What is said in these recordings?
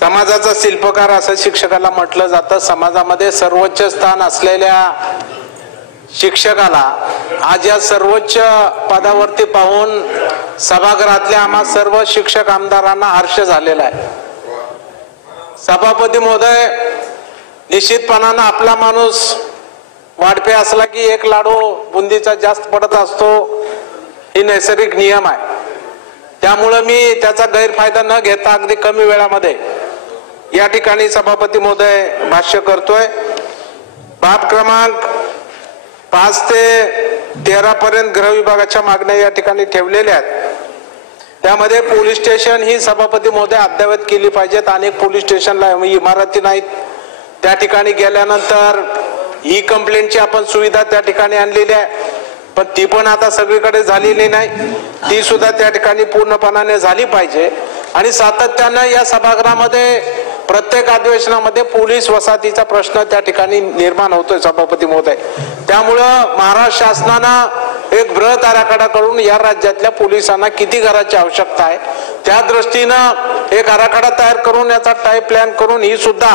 समाजाचा शिल्पकार असं शिक्षकाला म्हटलं जातं। समाजामध्ये सर्वोच्च स्थान असलेल्या शिक्षकाला आज या सर्वोच्च पदावरती पाहून सभागृहातल्या आम्हा सर्व शिक्षक आमदारांना हर्ष झालेला आहे। सभापती महोदय, निश्चितपणानं आपला माणूस वाढपे असला की एक लाडू बुंदीचा जास्त पडत असतो, ही नैसर्गिक नियम आहे। त्यामुळे मी त्याचा गैरफायदा न घेता अगदी कमी वेळामध्ये या ठिकाणी सभापती महोदय भाष्य करतोय। बाब क्रमांक 5 ते 13 पर्यंत गृह विभागाच्या मागण्या या ठिकाणी ठेवलेल्या आहेत। त्यामध्ये पोलीस स्टेशन ही सभापती महोदय अद्ययावत केली पाहिजेत। अनेक पोलीस स्टेशनला इमारती नाहीत, त्या ठिकाणी गेल्यानंतर ई कंप्लेंटची आपण सुविधा त्या ठिकाणी आणलेली आहे, पण ती पण आता सगळीकडे झालेली नाही, ती सुद्धा त्या ठिकाणी पूर्णपणाने झाली पाहिजे। आणि सातत्यानं या सभागृहामध्ये प्रत्येक अधिवेशनामध्ये पोलीस वसाहतीचा प्रश्न त्या ठिकाणी निर्माण होतोय सभापती महोदय। त्यामुळं महाराष्ट्र शासनानं एक बृहत आराखडा करून या राज्यातल्या पोलिसांना किती घराची आवश्यकता आहे त्या दृष्टीनं एक आराखडा तयार करून याचा टाइप प्लॅन करून ही सुद्धा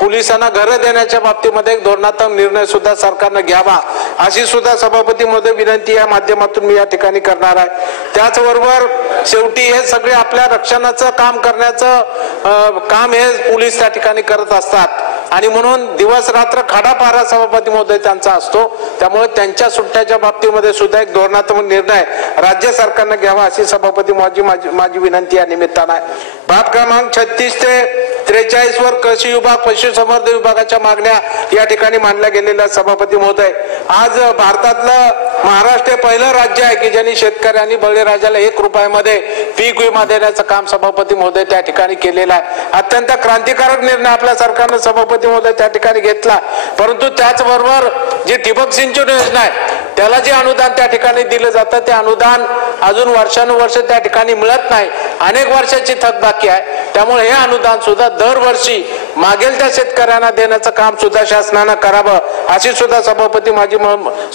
पोलिसांना घरं देण्याच्या बाबतीमध्ये एक धोरणात्मक निर्णय सुद्धा सरकारनं घ्यावा, अशी सुद्धा सभापती महोदय विनंती या माध्यमातून मी या ठिकाणी करणार आहे। त्याचबरोबर शेवटी हे सगळे आपल्या रक्षणाचं काम करण्याचं काम हे पोलीस त्या ठिकाणी करत असतात आणि म्हणून दिवस रात्र खाडापारा सभापती महोदय त्यांचा असतो। त्यामुळे त्यांच्या सुट्ट्याच्या बाबतीमध्ये सुद्धा एक धोरणात्मक निर्णय राज्य सरकारनं घ्यावा, अशी सभापती माझी विनंती या निमित्तानं आहे। बाब क्रमांक 36 ते 43 वर कृषी विभाग पशुसंवर्धन विभागाच्या मागण्या या ठिकाणी मांडल्या गेलेल्या सभापती महोदय। आज भारतातलं महाराष्ट्र हे पहिलं राज्य आहे की ज्यांनी शेतकऱ्यांनी बळीराजाला 1 रुपयामध्ये पीक विमा देण्याचं काम सभापती महोदय त्या ठिकाणी केलेलं आहे। अत्यंत क्रांतिकारक निर्णय आपल्या सरकारनं सभापती महोदय त्या ठिकाणी घेतला। परंतु त्याचबरोबर जी ठिबक सिंचन योजना आहे त्याला जे अनुदान त्या ठिकाणी दिलं जातं ते अनुदान अजून वर्षानुवर्ष त्या ठिकाणी मिळत नाही, अनेक वर्षाची थकबाकी आहे। त्यामुळे हे अनुदान सुद्धा दरवर्षी मागेल त्या शेतकऱ्यांना देण्याचं काम सुद्धा शासनानं करावं, अशी सुद्धा सभापती माझी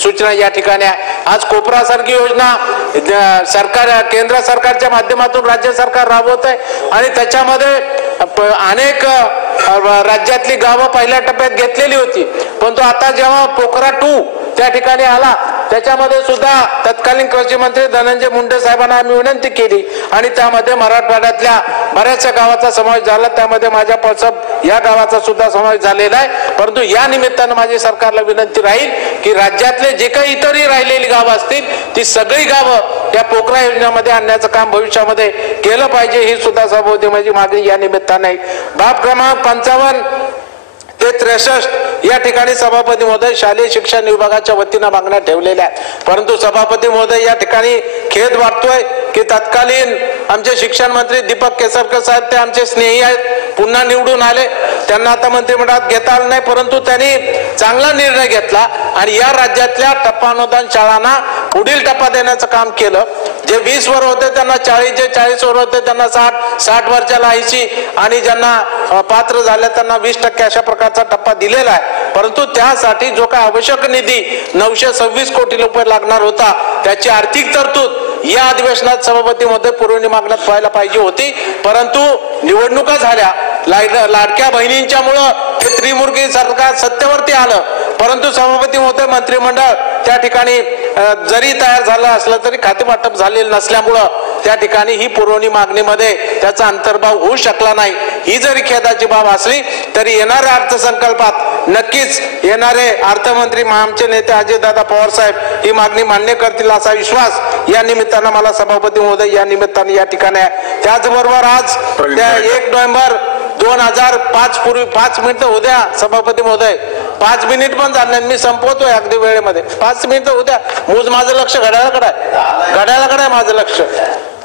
सूचना या ठिकाणी आहे। आज कोपरा सारखी योजना सरकार केंद्र सरकारच्या माध्यमातून राज्य सरकार राबवत आहे आणि त्याच्यामध्ये अनेक राज्यातली गावं पहिल्या टप्प्यात घेतलेली होती, परंतु आता जेव्हा पोखरा 2 त्या ठिकाणी आला त्याच्यामध्ये सुद्धा तत्कालीन कृषी मंत्री धनंजय मुंडे साहेबांना आम्ही विनंती केली आणि त्यामध्ये मराठवाड्यातल्या बऱ्याचशा गावाचा समावेश झाला, त्यामध्ये माझ्या पळसप या गावाचा सुद्धा समावेश झालेला आहे। परंतु या निमित्तानं माझी सरकारला विनंती राहील की राज्यातले जे काही इतरही राहिलेली गावं असतील ती सगळी गावं त्या पोखरा योजनेमध्ये आणण्याचं काम भविष्यामध्ये केलं पाहिजे, ही सुद्धा सभापती माझी मागणी या निमित्तानं आहे। बाब क्रमांक 55 ते 63 या ठिकाणी सभापती महोदय शालेय शिक्षण विभागाच्या वतीनं मागण्या ठेवलेल्या आहेत। परंतु सभापती महोदय या ठिकाणी खेद वाटतोय की तत्कालीन आमचे शिक्षण मंत्री दीपक केसरकर साहेब ते आमचे स्नेही आहेत, पुन्हा निवडून आले, त्यांना आता मंत्रिमंडळात घेता आलं नाही, परंतु त्यांनी चांगला निर्णय घेतला आणि या राज्यातल्या टप्पा अनुदान शाळांना पुढील टप्पा देण्याचं काम केलं। जे 20 वर होते त्यांना 40, जे 40 वर होते त्यांना 60 वरच्याला 80 आणि ज्यांना पात्र झाले त्यांना 20% अशा प्रकारचा टप्पा दिलेला आहे। परंतु त्यासाठी जो काय आवश्यक निधी 926 कोटी रुपये लागणार होता त्याची आर्थिक तरतूद या अधिवेशनात सभापती मध्ये पुरवणी मागण्यात व्हायला पाहिजे होती, परंतु निवडणुका झाल्या, लाडक्या बहिणींच्यामुळं हे त्रिमुर्गी सरकार सत्तेवरती आलं, परंतु सभापती महोदय मंत्रिमंडळ त्या ठिकाणी जरी तयार झालं असलं तरी खातेवाटप झालेलं नसल्यामुळं त्या ठिकाणी ही पुरवणी मागणीमध्ये त्याचा अंतर्भाव होऊ शकला नाही। ही जरी खेदाची बाब असली तरी येणाऱ्या अर्थसंकल्पात नक्कीच येणारे अर्थमंत्री आमचे नेते अजयदादा पवार साहेब ही मागणी मान्य करतील असा विश्वास या निमित्तानं मला सभापती महोदय या निमित्तानं या ठिकाणी आहे। त्याचबरोबर आज 1 नोव्हेंबर 2005 पूर्वी 5 मिनिटं उद्या सभापती महोदय 5 मिनिट पण झाले, मी संपवतोय अगदी वेळेमध्ये, 5 मिनिटं उद्या मोज, माझं लक्ष घड्याळाकडे आहे माझं लक्ष।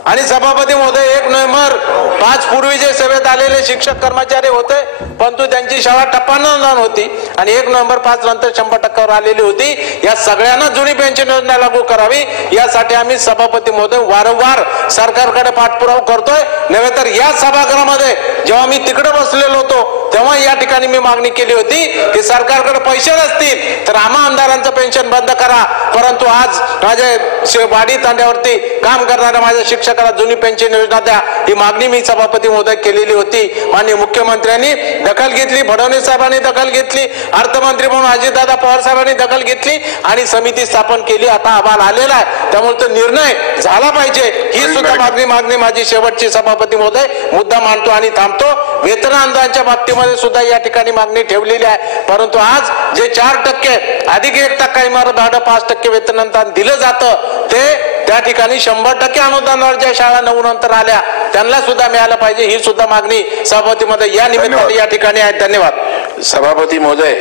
आणि सभापती महोदय 1 नोव्हेंबर 5 पूर्वी जे सेवेत आलेले शिक्षक कर्मचारी होते परंतु त्यांची शाळा टप्प्यानं होती आणि 1 नोव्हेंबर 5 नंतर 100% आलेली होती। या सगळ्यांना जुनी पेन्शन योजना लागू करावी यासाठी आम्ही सभापती महोदय वारंवार सरकारकडे पाठपुरावा करतोय। नव्हे तर या सभागृहामध्ये जेव्हा मी तिकडे बसलेलो होतो तेव्हा या ठिकाणी मी मागणी केली होती की सरकारकडे पैसे नसतील तर आम्हा आमदारांचं पेन्शन बंद करा, परंतु आज माझ्या वाडी तांड्यावरती काम करणाऱ्या माझ्या शिक्षकाला जुनी पेन्शन योजना द्या, ही मागणी मी सभापती महोदय केलेली होती. माननीय मुख्यमंत्र्यांनी दखल घेतली, फडणवीस साहेबांनी दखल घेतली, अर्थमंत्री म्हणून अजितदादा पवार साहेबांनी दखल घेतली आणि समिती स्थापन केली. आता अहवाल आलेला आहे, त्यामुळे तो निर्णय झाला पाहिजे. ही सुद्धा मागणी माझी शेवटची सभापती महोदय मुद्दा मांडतो आणि थांबतो. वेतन आंदोलनाच्या बाबतीमध्ये सुद्धा या ठिकाणी मागणी ठेवलेली आहे, परंतु आज जे 4% अधिक 1% इमारत भाडं 5% वेतन अनुदान दिलं जातं ते त्या ठिकाणी 100% अनुदानावर ज्या शाळा 9 नंतर आल्या त्यांना सुद्धा मिळालं पाहिजे. ही सुद्धा मागणी सभापतीमध्ये या निमित्ताने या ठिकाणी आहे. धन्यवाद. सभापती महोदय.